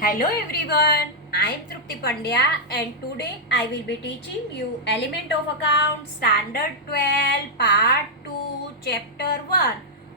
Hello everyone, I am Trupti Pandya and today I will be teaching you Element of Account Standard 12 Part 2 Chapter 1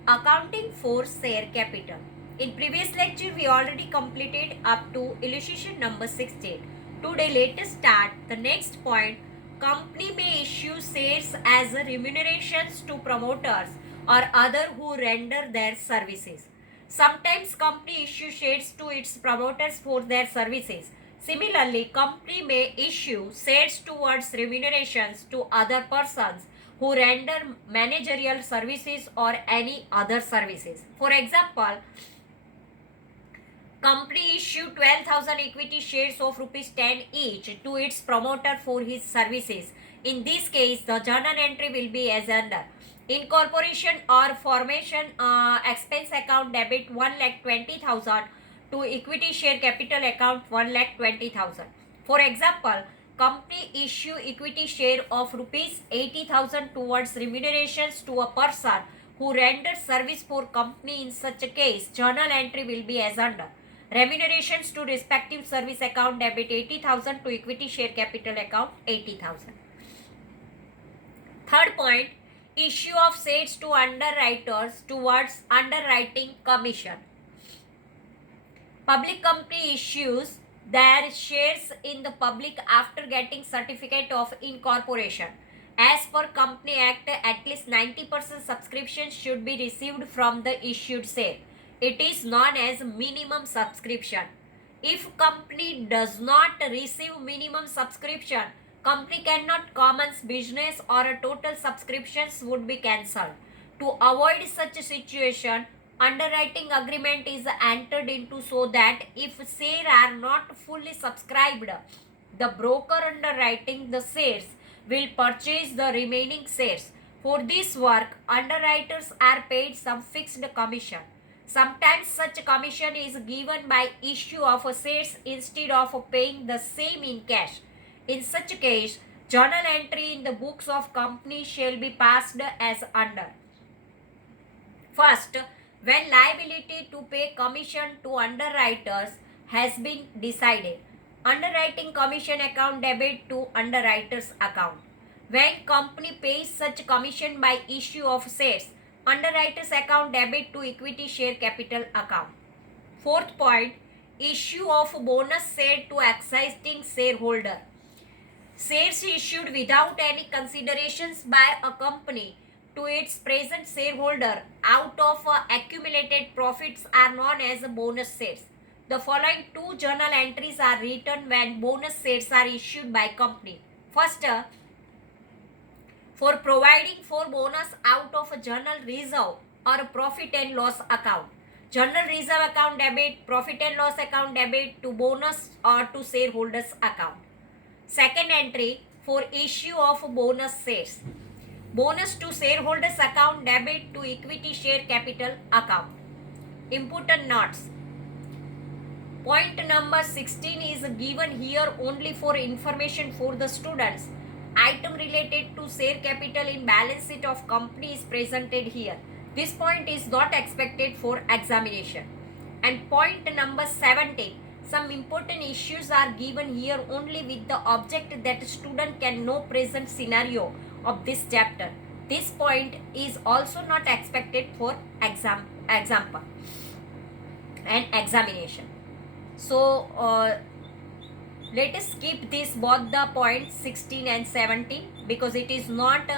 Accounting for Share Capital. In previous lecture we already completed up to illustration number 16. Today let us start the next point. Company may issue shares as remunerations to promoters or other who render their services. Sometimes company issue shares to its promoters for their services. Similarly, company may issue shares towards remunerations to other persons who render managerial services or any other services. For example, company issue 12,000 equity shares of rupees 10 each to its promoter for his services. In this case, the journal entry will be as under incorporation or formation expense account debit 1,20,000 to equity share capital account 1,20,000. For example, company issue equity share of rupees 80,000 towards remunerations to a person who renders service for company. In such a case, journal entry will be as under remunerations to respective service account debit 80,000 to equity share capital account 80,000. Third point, issue of shares to underwriters towards underwriting commission. Public company issues their shares in the public after getting certificate of incorporation. As per Company Act, at least 90% subscription should be received from the issued share. It is known as minimum subscription. If company does not receive minimum subscription, company cannot commence business or a total subscriptions would be cancelled. To avoid such a situation, underwriting agreement is entered into so that if shares are not fully subscribed, the broker underwriting the shares will purchase the remaining shares. For this work, underwriters are paid some fixed commission. Sometimes such commission is given by issue of shares instead of paying the same in cash. In such case, journal entry in the books of company shall be passed as under. First, when liability to pay commission to underwriters has been decided, underwriting commission account debit to underwriters account. When company pays such commission by issue of shares, underwriters account debit to equity share capital account. Fourth point, issue of bonus share to existing shareholder. Shares issued without any considerations by a company to its present shareholder out of accumulated profits are known as bonus shares. The following two journal entries are written when bonus shares are issued by company. First, for providing for bonus out of a journal reserve or a profit and loss account. Journal reserve account debit, profit and loss account debit to bonus or to shareholders account. Second entry, for issue of bonus shares. Bonus to shareholders account debit to equity share capital account. Important notes. Point number 16 is given here only for information for the students. Item related to share capital in balance sheet of company is presented here. This point is not expected for examination. And point number 17. Some important issues are given here only with the object that student can know present scenario of this chapter. This point is also not expected for example and examination. So let us skip this both the points 16 and 17 because it is not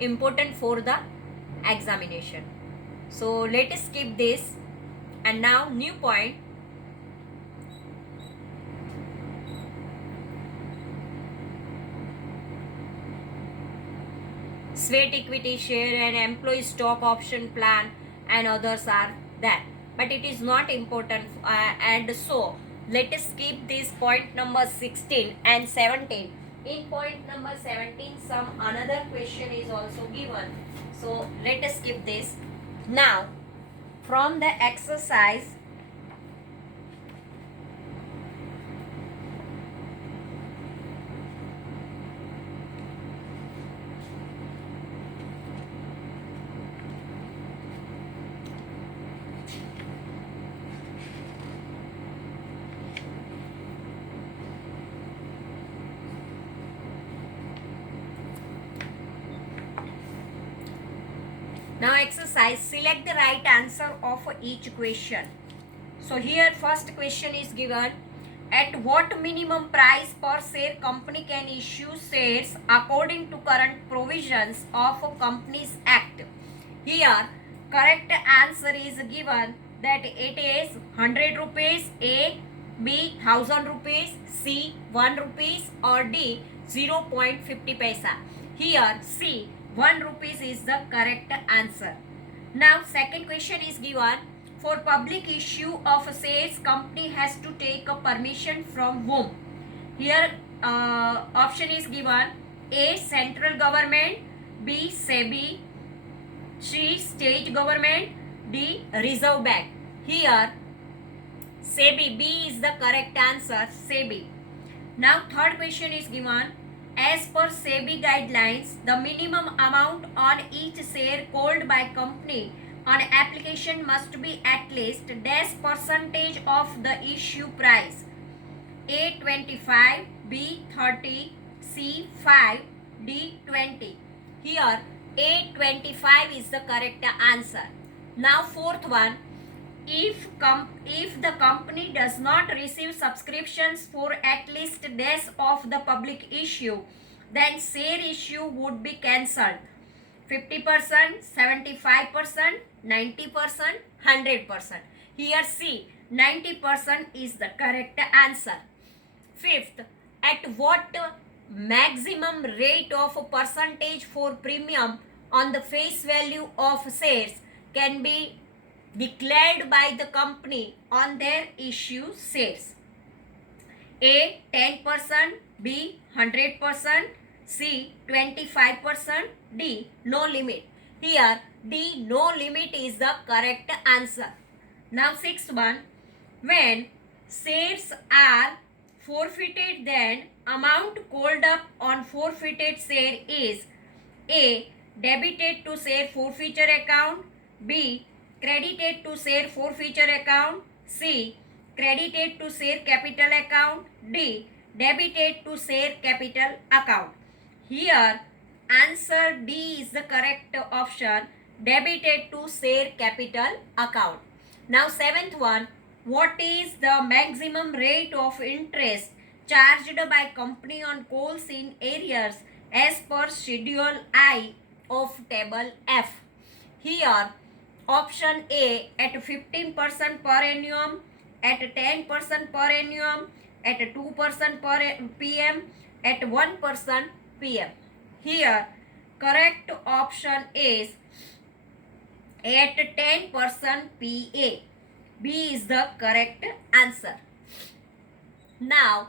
important for the examination. So let us skip this. And now new point. Sweat equity share and employee stock option plan and others are there, but it is not important and so let us skip this point number 16 and 17. In point number 17 some another question is also given, so let us skip this. Now from the exercise exercise, select the right answer of each question. So here first question is given, at what minimum price per share company can issue shares according to current provisions of Companies Act? Here correct answer is given that it is 100 rupees, A, B 1000 rupees, C 1 rupees, or D 0.50 paisa. Here C 1 rupees is the correct answer. Now second question is given, for public issue of shares company has to take a permission from whom? Here option is given, A central government, B SEBI, C state government, D Reserve Bank. Here SEBI, B is the correct answer, SEBI. Now third question is given, as per SEBI guidelines, the minimum amount on each share called by company on application must be at least dash percentage of the issue price. A 25, B 30, C 5, D 20. Here A 25 is the correct answer. Now fourth one, if the company does not receive subscriptions for at least days of the public issue, then share issue would be cancelled. 50%, 75%, 90%, 100%. Here C 90% is the correct answer. Fifth, at what maximum rate of percentage for premium on the face value of shares can be declared by the company on their issue shares? A 10%, B 100%, C 25%, D no limit. Here D no limit is the correct answer. Now sixth one, when shares are forfeited, then amount called up on forfeited share is A debited to share forfeiture account, B credited to share forfeiture account, C credited to share capital account, D debited to share capital account. Here answer D is the correct option, debited to share capital account. Now seventh one, what is the maximum rate of interest charged by company on calls in arrears as per schedule I of table F? Here option A at 15% per annum, at 10% per annum, at 2% per PM, at 1% PM. Here correct option is at 10% PA. B is the correct answer. Now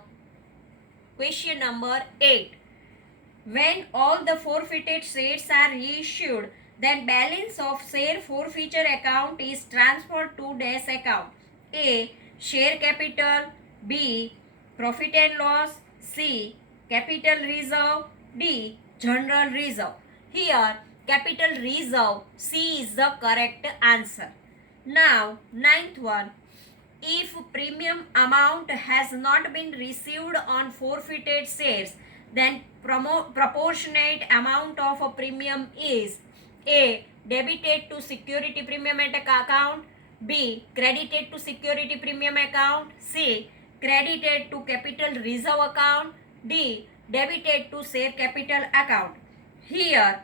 question number 8. When all the forfeited shares are reissued, then balance of share forfeiture account is transferred to dash account. A share capital, B profit and loss, C capital reserve, D general reserve. Here capital reserve, C is the correct answer. Now ninth one, if premium amount has not been received on forfeited shares, then proportionate amount of a premium is A debited to security premium account, B credited to security premium account, C credited to capital reserve account, D debited to share capital account. Here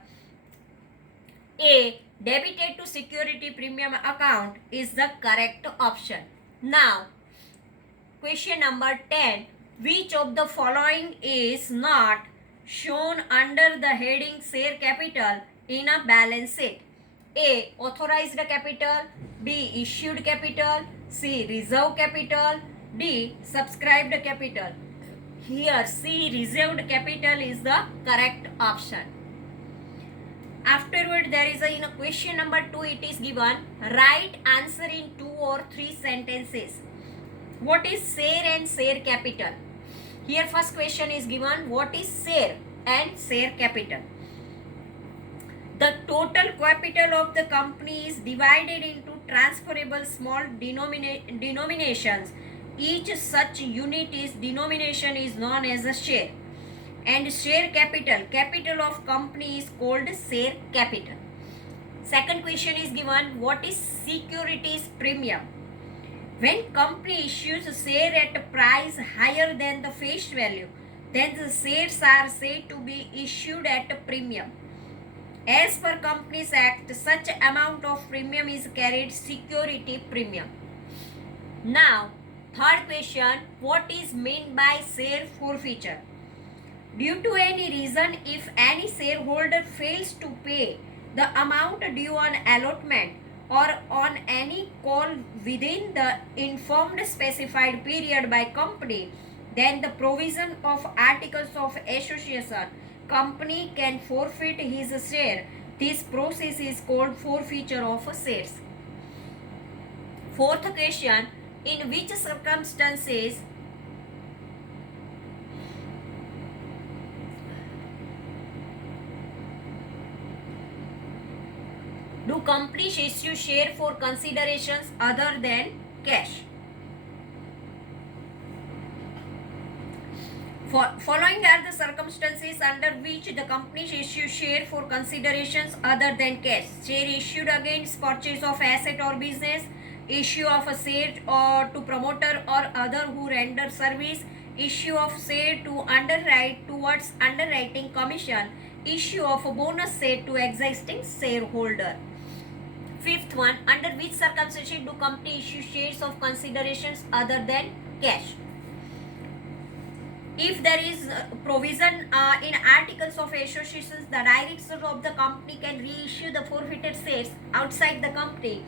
A debited to security premium account is the correct option. Now question number 10, which of the following is not shown under the heading share capital in a balance sheet? A authorized capital, B issued capital, C reserve capital, D subscribed capital. Here C reserved capital is the correct option. Afterward there is in a question number 2 it is given, write answer in 2 or 3 sentences. What is share and share capital? Here first question is given, what is share and share capital? The total capital of the company is divided into transferable small denominations. Each such unit is denomination is known as a share. And share capital of company is called share capital. Second question is given, what is securities premium? When company issues a share at a price higher than the face value, then the shares are said to be issued at a premium. As per Companies Act, such amount of premium is carried security premium. Now, third question, what is meant by share forfeiture? Due to any reason, if any shareholder fails to pay the amount due on allotment or on any call within the informed specified period by company, then the provision of articles of association, company can forfeit his share. This process is called forfeiture of shares. Fourth question, in which circumstances do companies issue share for considerations other than cash? Following are the circumstances under which the companies issue share for considerations other than cash. Share issued against purchase of asset or business, issue of a share or to promoter or other who render service, issue of share to underwrite towards underwriting commission, issue of a bonus share to existing shareholder. Fifth one, under which circumstances do company issue shares of considerations other than cash? If there is provision in articles of associations, the directors of the company can reissue the forfeited shares outside the company.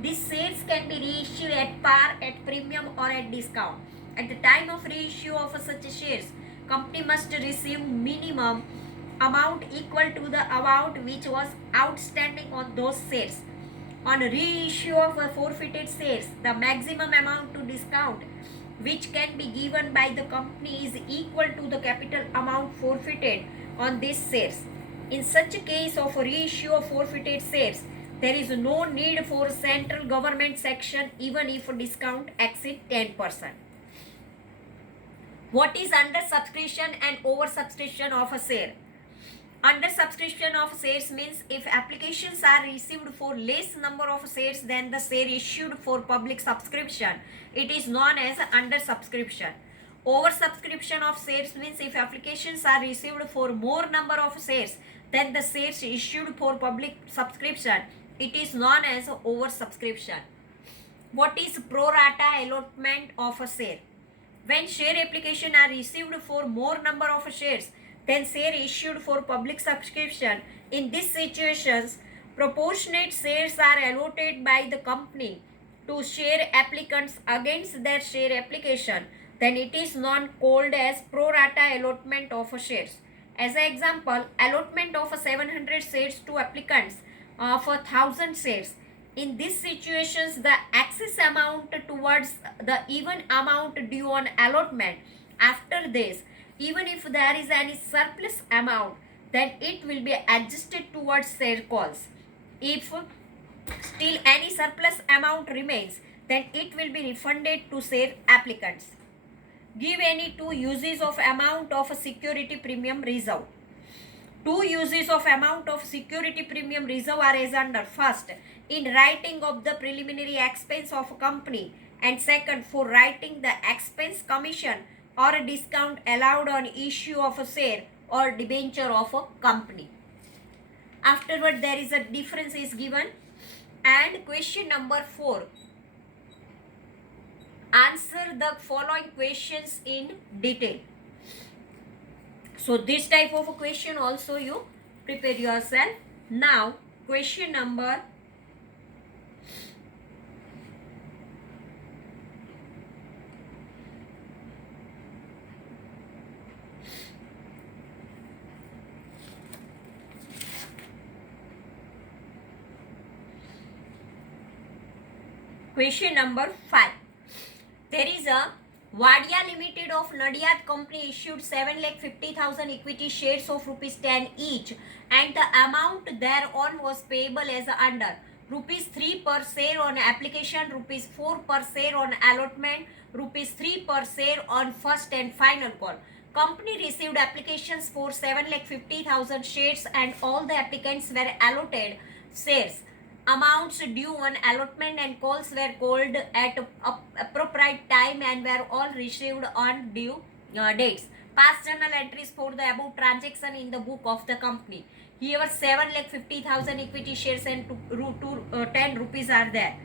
These shares can be reissued at par, at premium or at discount. At the time of reissue of such shares, company must receive minimum amount equal to the amount which was outstanding on those shares. On reissue of forfeited shares, the maximum amount to discount which can be given by the company is equal to the capital amount forfeited on these shares. In such a case of reissue of forfeited shares, there is no need for central government sanction even if discount exceeds 10%. What is under subscription and over subscription of a share? Under subscription of shares means if applications are received for less number of shares than the share issued for public subscription, it is known as under subscription. Over subscription of shares means if applications are received for more number of shares than the shares issued for public subscription, it is known as over subscription. What is pro rata allotment of a share? When share application are received for more number of shares than share issued for public subscription, in these situations, proportionate shares are allotted by the company to share applicants against their share application, then it is known called as pro rata allotment of shares. As an example, allotment of 700 shares to applicants of 1000 shares. In these situations, the excess amount towards the even amount due on allotment. After this, even if there is any surplus amount, then it will be adjusted towards share calls. If still any surplus amount remains, then it will be refunded to share applicants. Give any two uses of amount of security premium reserve. Two uses of amount of security premium reserve are as under. First, in writing of the preliminary expense of a company, and second, for writing the expense commission or a discount allowed on issue of a share or debenture of a company. Afterward, there is a difference is given. And question number 4. Answer the following questions in detail. So this type of a question also you prepare yourself. Now, question number Question number 5. There is a Wadia Limited of Nadiad Company issued 7,50,000 equity shares of rupees 10 each, and the amount thereon was payable as under rupees 3 per share on application, rupees 4 per share on allotment, rupees 3 per share on first and final call. Company received applications for 7,50,000 shares and all the applicants were allotted shares. Amounts due on allotment and calls were called at appropriate time and were all received on due dates. Past journal entries for the above transaction in the book of the company. Here 7,50,000 equity shares and 10 rupees are there.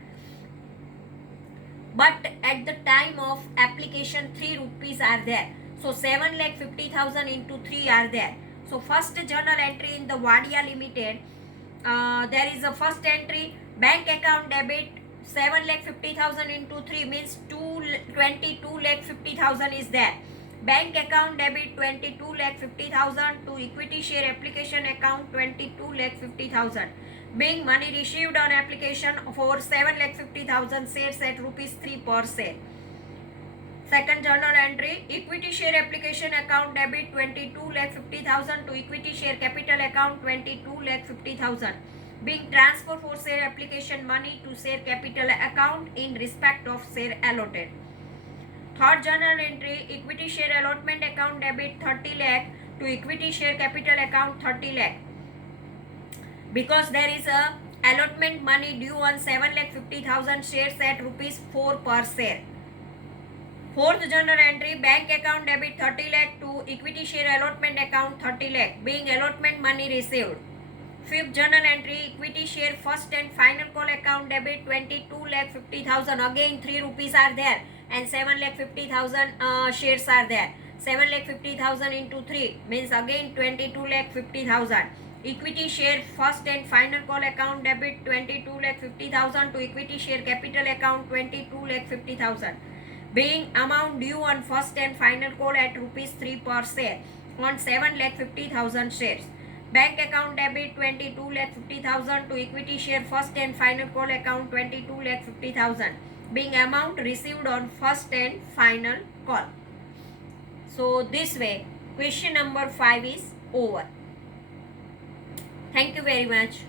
But at the time of application 3 rupees are there. So 7,50,000 into 3 are there. So first journal entry in the Wadia Limited, there is a first entry, bank account debit 7,50,000 into 3 means 22,50,000 is there. Bank account debit 22,50,000 to equity share application account 22,50,000. Being money received on application for 7,50,000 shares at rupees 3 per share. Second journal entry, equity share application account debit 22,50,000 to equity share capital account 22,50,000. Being transfer for share application money to share capital account in respect of share allotted. Third journal entry, equity share allotment account debit 30 lakh to equity share capital account 30 lakh. Because there is a allotment money due on 7,50,000 shares at rupees 4 per share. Fourth journal entry, bank account debit 30 lakh to equity share allotment account 30 lakh, being allotment money received. Fifth journal entry, equity share first and final call account debit 22,50,000, again 3 rupees are there and 7,50,000 shares are there. 7,50,000 into 3 means again 22,50,000. Equity share first and final call account debit 22,50,000 to equity share capital account 22,50,000. Being amount due on first and final call at rupees 3 per share on 7,50,000 shares. Bank account debit 22,50,000 to equity share first and final call account 22,50,000. Being amount received on first and final call. So this way question number 5 is over. Thank you very much.